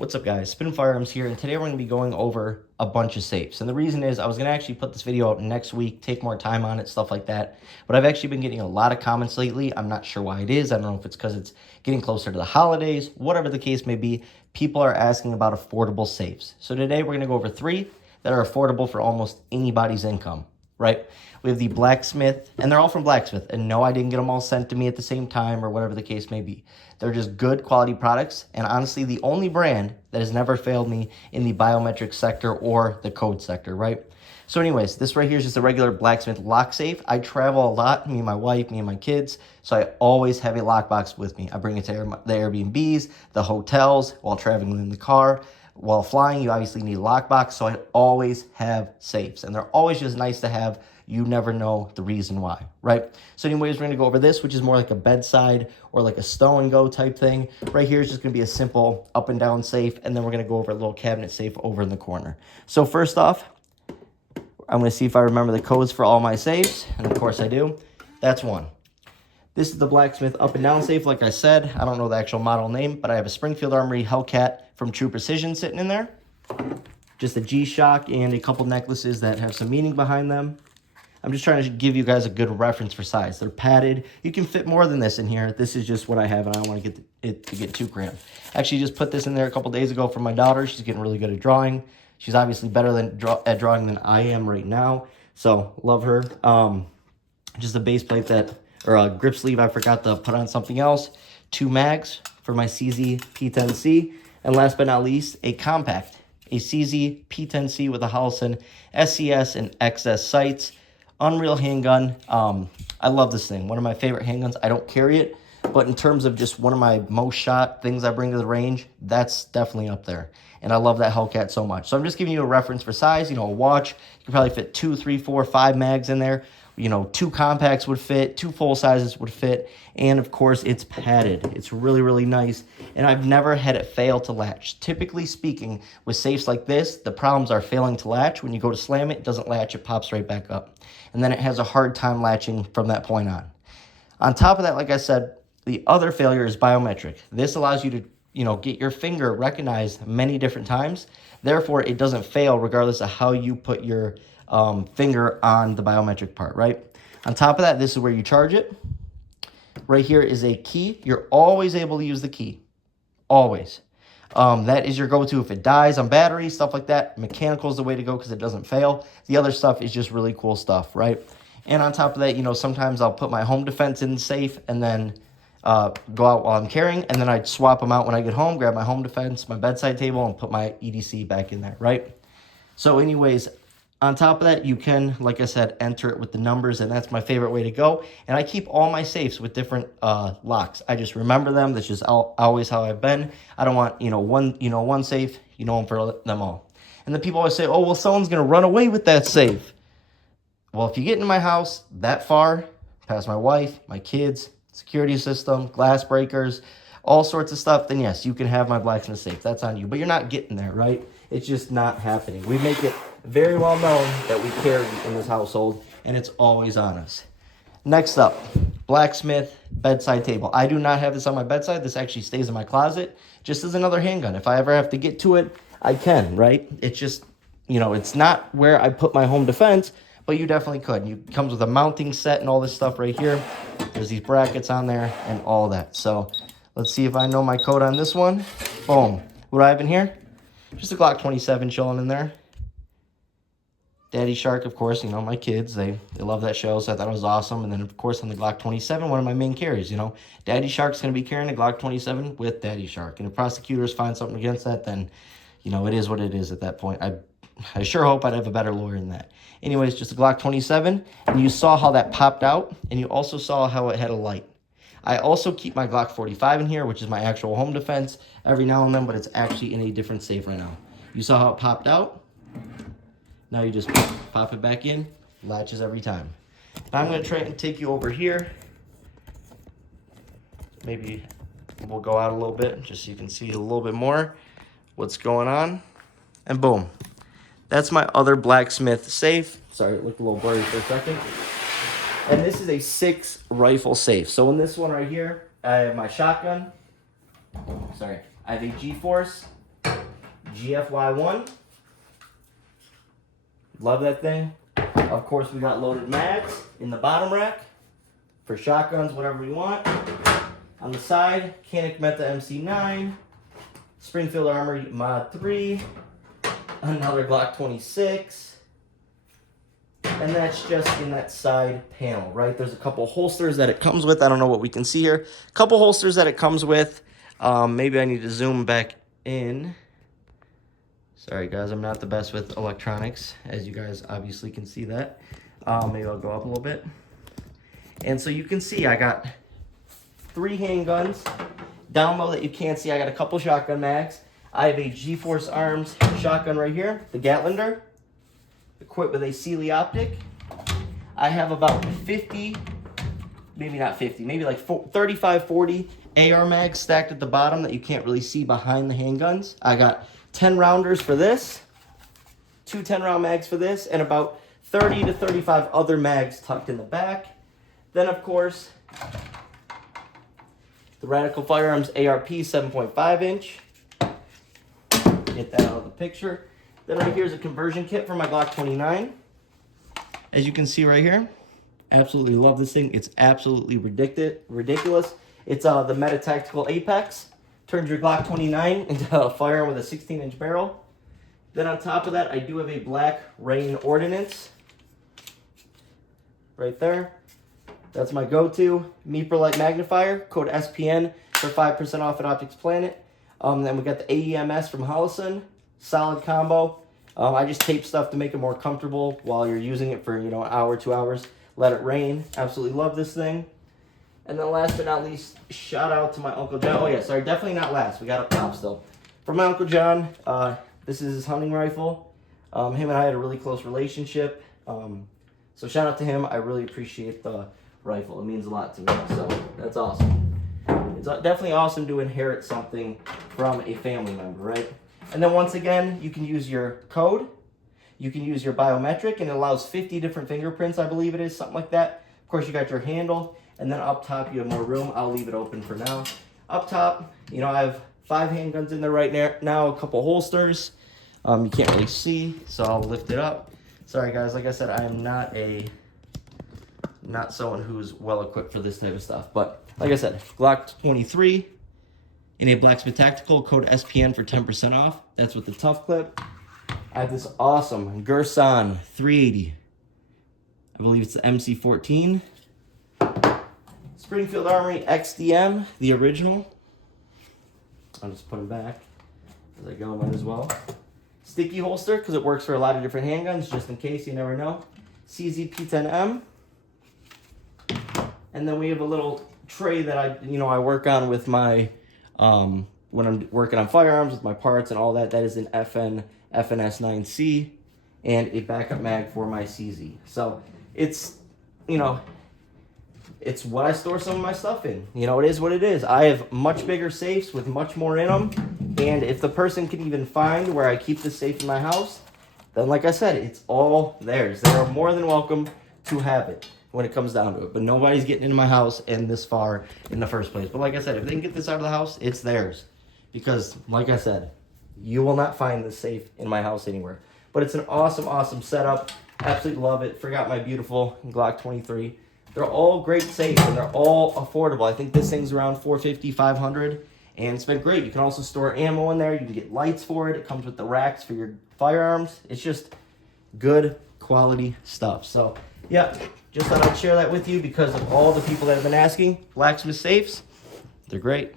What's up, guys? Spin Firearms here, and today we're going to be going over a bunch of safes. And the reason is I was going to actually put this video out next week, take more time on it, stuff like that. But I've actually been getting a lot of comments lately. I'm not sure why it is. I don't know if it's because it's getting closer to the holidays, whatever the case may be. People are asking about affordable safes. So today we're going to go over 3 that are affordable for almost anybody's income, right? We have the Blacksmith, and they're all from Blacksmith. And no, I didn't get them all sent to me at the same time or whatever the case may be. They're just good quality products, and honestly, the only brand that has never failed me in the biometric sector or the code sector, right? So anyways, this right here is just a regular Blacksmith lock safe. I travel a lot, me and my wife, me and my kids, so I always have a lockbox with me. I bring it to the Airbnbs, the hotels, while traveling in the car. While flying, you obviously need a lockbox, so I always have safes, and they're always just nice to have. You never know the reason why, right? So anyways, we're going to go over this, which is more like a bedside or like a stow and go type thing. Right here is just going to be a simple up and down safe, and then we're going to go over a little cabinet safe over in the corner. So first off, I'm going to see if I remember the codes for all my safes, and of course I do. That's 1. This is the Blacksmith up and down safe, like I said. I don't know the actual model name, but I have a Springfield Armory Hellcat from True Precision sitting in there. Just a G-Shock and a couple necklaces that have some meaning behind them. I'm just trying to give you guys a good reference for size. They're padded. You can fit more than this in here. This is just what I have, and I don't want to get it to get too cramped. Actually, just put this in there a couple days ago for my daughter. She's getting really good at drawing. She's obviously better at drawing than I am right now, so love her. Just a base plate or a grip sleeve I forgot to put on something else. 2 mags for my CZ P10C, and last but not least, a compact, a CZ P10C with a Holosun SCS and XS sights. Unreal handgun. I love this thing. One of my favorite handguns. I don't carry it, but in terms of just one of my most shot things I bring to the range, that's definitely up there. And I love that Hellcat so much. So I'm just giving you a reference for size. You know, a watch, you can probably fit 2, 3, 4, 5 mags in there. You know, 2 compacts would fit, 2 full sizes would fit, and of course it's padded. It's really, really nice, and I've never had it fail to latch. Typically speaking, with safes like this, the problems are failing to latch. When you go to slam it, it doesn't latch, it pops right back up. And then it has a hard time latching from that point on. On top of that, like I said, the other failure is biometric. This allows you to, you know, get your finger recognized many different times. Therefore, it doesn't fail regardless of how you put your finger on the biometric part, right? On top of that, this is where you charge it. Right here is a key. You're always able to use the key. Always. That is your go-to if it dies on battery, stuff like that. Mechanical is the way to go because it doesn't fail. The other stuff is just really cool stuff, right? And on top of that, you know, sometimes I'll put my home defense in the safe and then go out while I'm carrying, and then I'd swap them out when I get home, grab my home defense, my bedside table, and put my EDC back in there, right? So anyways, on top of that, you can, like I said, enter it with the numbers, and that's my favorite way to go. And I keep all my safes with different locks. I just remember them. That's just always how I've been. I don't want, one safe, them for them all. And then people always say, oh, well, someone's going to run away with that safe. Well, if you get into my house that far, past my wife, my kids, security system, glass breakers, all sorts of stuff, then yes, you can have my Blacksmith safe. That's on you. But you're not getting there, right? It's just not happening. We make it very well known that we carry in this household, and it's always on us. Next up, Blacksmith bedside table. I do not have this on my bedside. This actually stays in my closet just as another handgun. If I ever have to get to it, I can, right? It's just, it's not where I put my home defense, but you definitely could. It comes with a mounting set and all this stuff right here. There's these brackets on there and all that. So let's see if I know my code on this one. Boom. What do I have in here? Just a Glock 27 chilling in there. Daddy Shark, of course, my kids, they love that show, so I thought it was awesome. And then, of course, on the Glock 27, one of my main carries, Daddy Shark's going to be carrying a Glock 27 with Daddy Shark. And if prosecutors find something against that, then, it is what it is at that point. I sure hope I'd have a better lawyer than that. Anyways, just a Glock 27, and you saw how that popped out, and you also saw how it had a light. I also keep my Glock 45 in here, which is my actual home defense, every now and then, but it's actually in a different safe right now. You saw how it popped out? Now you just pop it back in, latches every time. Now I'm going to try and take you over here. Maybe we'll go out a little bit, just so you can see a little bit more what's going on. And boom. That's my other Blacksmith safe. Sorry, it looked a little blurry for a second. And this is a 6 rifle safe. So in this one right here, I have my shotgun. I have a G-Force. I GFY1. Love that thing. Of course, we got loaded mags in the bottom rack for shotguns, whatever we want. On the side, Canik Meta MC9, Springfield Armory Mod 3, another Glock 26, and that's just in that side panel, right? There's a couple holsters that it comes with. I don't know what we can see here. A couple holsters that it comes with. Maybe I need to zoom back in. Sorry, guys, I'm not the best with electronics, as you guys obviously can see that. Maybe I'll go up a little bit. And so you can see I got 3 handguns. Down low that you can't see, I got a couple shotgun mags. I have a G-Force Arms shotgun right here, the Gatlander, equipped with a Sealy optic. I have about 50, maybe not 50, maybe like 35, 40 AR mags stacked at the bottom that you can't really see behind the handguns. I got 10 rounders for this, 2 10-round mags for this, and about 30 to 35 other mags tucked in the back. Then, of course, the Radical Firearms ARP 7.5 inch. Get that out of the picture. Then right here is a conversion kit for my Glock 29. As you can see right here, absolutely love this thing. It's absolutely ridiculous. It's the Meta Tactical Apex. Turns your Glock 29 into a firearm with a 16-inch barrel. Then on top of that, I do have a Black Rain Ordnance. Right there. That's my go-to. Meeper Light Magnifier. Code SPN for 5% off at Optics Planet. Then we got the AEMS from Hollison. Solid combo. I just tape stuff to make it more comfortable while you're using it for, an hour, 2 hours. Let it rain. Absolutely love this thing. And then last but not least, shout out to my Uncle John. Oh yeah, sorry, definitely not last. We got up top still. For my Uncle John, this is his hunting rifle. Him and I had a really close relationship. So shout out to him. I really appreciate the rifle. It means a lot to me. So that's awesome. It's definitely awesome to inherit something from a family member, right? And then once again, you can use your code. You can use your biometric, and it allows 50 different fingerprints, I believe it is, something like that. Of course, you got your handle. And then up top, you have more room. I'll leave it open for now. Up top, I have 5 handguns in there right now, a couple holsters. You can't really see, so I'll lift it up. Sorry, guys. Like I said, I am not someone who's well equipped for this type of stuff. But like I said, Glock 23 in a Blacksmith Tactical, code SPN for 10% off. That's with the tough clip. I have this awesome Gerson 380. I believe it's the MC14. Springfield Armory XDM, the original. I'll just put them back as I go, might as well. Sticky holster, because it works for a lot of different handguns, just in case, you never know. CZ-P10M. And then we have a little tray that I work on with my, when I'm working on firearms with my parts and all that. That is an FNS9C and a backup mag for my CZ. So it's, it's what I store some of my stuff in. It is what it is. I have much bigger safes with much more in them. And if the person can even find where I keep the safe in my house, then like I said, it's all theirs. They are more than welcome to have it when it comes down to it. But nobody's getting into my house and this far in the first place. But like I said, if they can get this out of the house, it's theirs. Because like I said, you will not find this safe in my house anywhere. But it's an awesome, awesome setup. Absolutely love it. Forgot my beautiful Glock 23. They're all great safes, and they're all affordable. I think this thing's around $450, $500, and it's been great. You can also store ammo in there. You can get lights for it. It comes with the racks for your firearms. It's just good quality stuff. So, yeah, just thought I'd share that with you because of all the people that have been asking. Blacksmith safes, they're great.